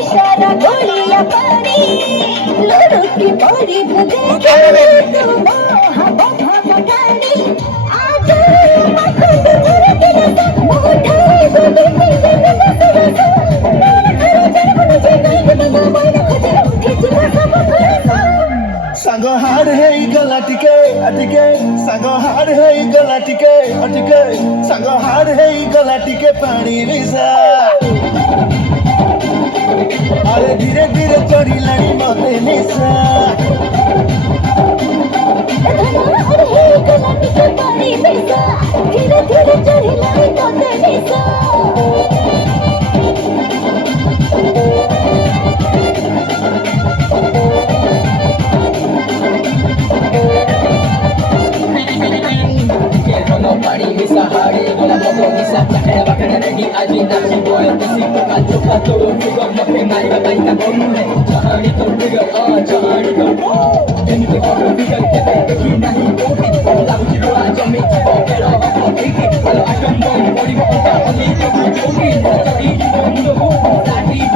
इशारा गोलियां पानी लोरू की बड़ी बुदे तू मोह बगानी आज मखुद मुरे के नसा उठाए गोदी पे सांग हार है गला टिके अटिके सांग हार है गला टिके अटिके सांग हार है गला टिके पानी रिसा अरे धीरे धीरे चढ़ी लानी मते निशा धीरे धीरे चढ़ी लानी मते निशा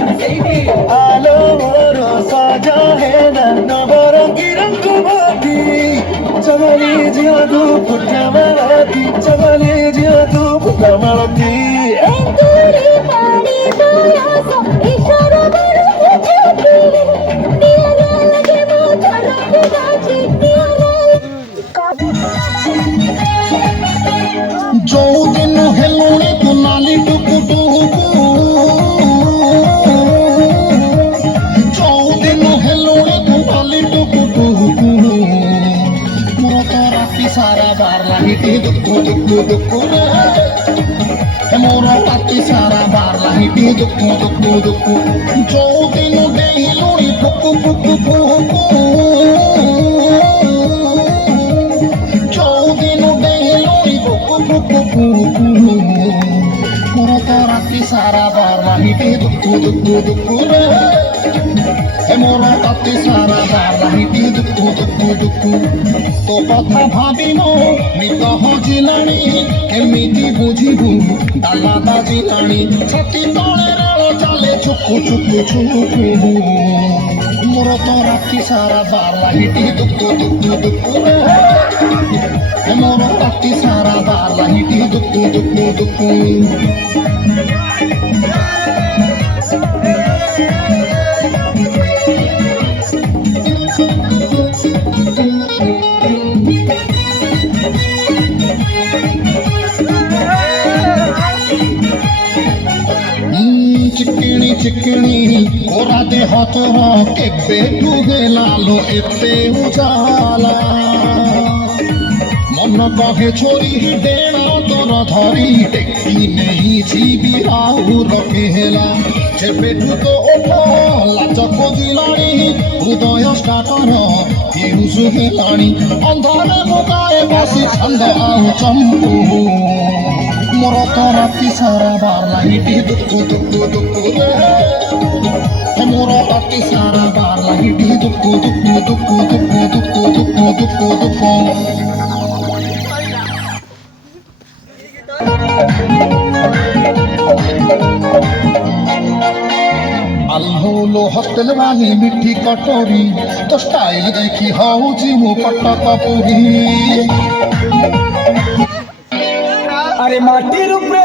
आलो मोरो साजा है नवरंगी रंग बाती चमली जादू फुटा मालती चमली जादू फुटा मालती एंतुरी पानी तो आसा इशारा बड़ो छाती नियारा लगे मोटरो के गाची नियारा जो दिन हेलोने तू नाली टुकु टुकु जो दिन हेलोने तू नाली टुकु टुकु मोर तो राती सारा बार लाहिटी दुक्कु दुक्कु दुक्कु मोर राती सारा बार लाहिटी दुक्कु दुक्कु दुक्कु जो दिन हेलोने फुकु फुकु फुकु जो दिन हेलोने फुकु फुकु फुकु मोर तो राती सारा बार लाहिटी दुक्कु दुक्कु दुक्कु मोर राती सारा बार लाहिटी दुक्कु दुक्कु दुक्कु तो कथा भाबिनो नित हजिलाणी केमिति बुझिबु डाला बाजिलाणी छाती तले रेल चाले छुकु छुकु छुकु मोर तो राती सारा बार लाहिटी दुक्कु दुक्कु दुक्कु मोर राती सारा बार लाहिटी दुक्कु दुक्कु दुक्कु चिकनी चिकनी ओरा देह तोर केबे टुगे लालो एते उजाला मन कहे छोरी डेण तोर धरी टेकी नहीं जीवी आउ रखेला जेबेठु तो ओठ लाच खोजिलाणी हृदय स्टार्टर फ्यूज हेलाणी अंधारे मुकाए बसी छंद आउ चंपू मोर तो राती सारा बार लाहिटी दुक्कु दुक्कु दुक्कु मोर राती सारा बार लाहिटी दुक्कु दुक्कु दुक्कु दुक्कु दुक्कु दुक्कु दुक्कु दुक्कु आल्होलो हॉस्टल वाली मिठी कटोरी तो स्टाइल देखी हौजी मु कटक पुरी अरे माटी रूपे